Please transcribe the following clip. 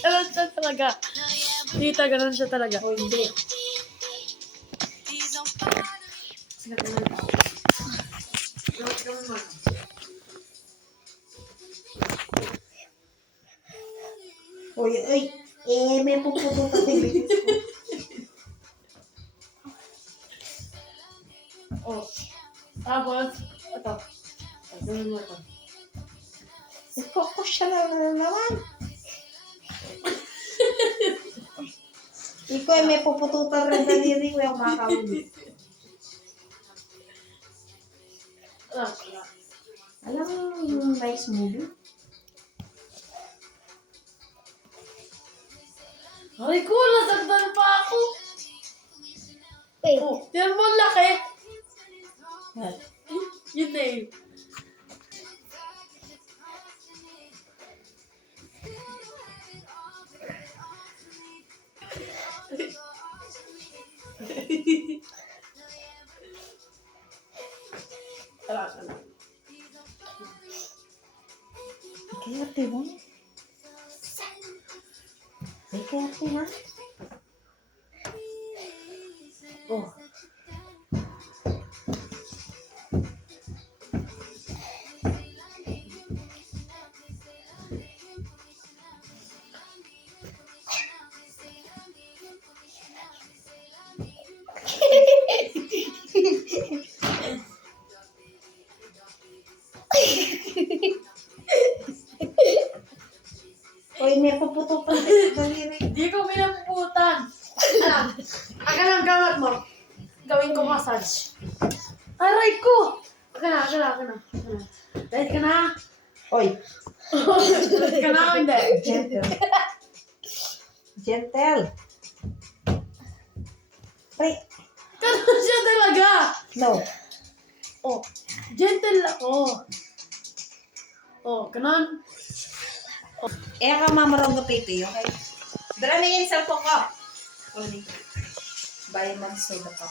Ganun siya talaga. Tita, ganun siya talaga. O hindi. Uy, uy. May puputo pa yung bibig ko. Oh. Tapos, ito. Gawin mo ito. Focus siya na naman. Ikaw ay may pupututan rin na diri ko yung makakawin. Alam mo, nice movie. Ay ko, nasagdan pa ako. Oh, tiyan mo ang laki. Yun na eh. Tara, tara. Kaya ate mo. Kaya ate ha. Oh. Uy, may pupututan rin na diri. Hindi ko pinapuputan. Alam, aga ng gamot mo. Gawin ko massage. Aray ko! Aga na. Dahil ka na. Uy, Dahil ka na o hindi. gentle. Gentle. Ay, Ganun siya talaga. no. Oh, gentle ako. Oh, ganun. Ka mamarong ka pipi, okay? Dala na yung cellphone ko. Bayan man sa soda ka.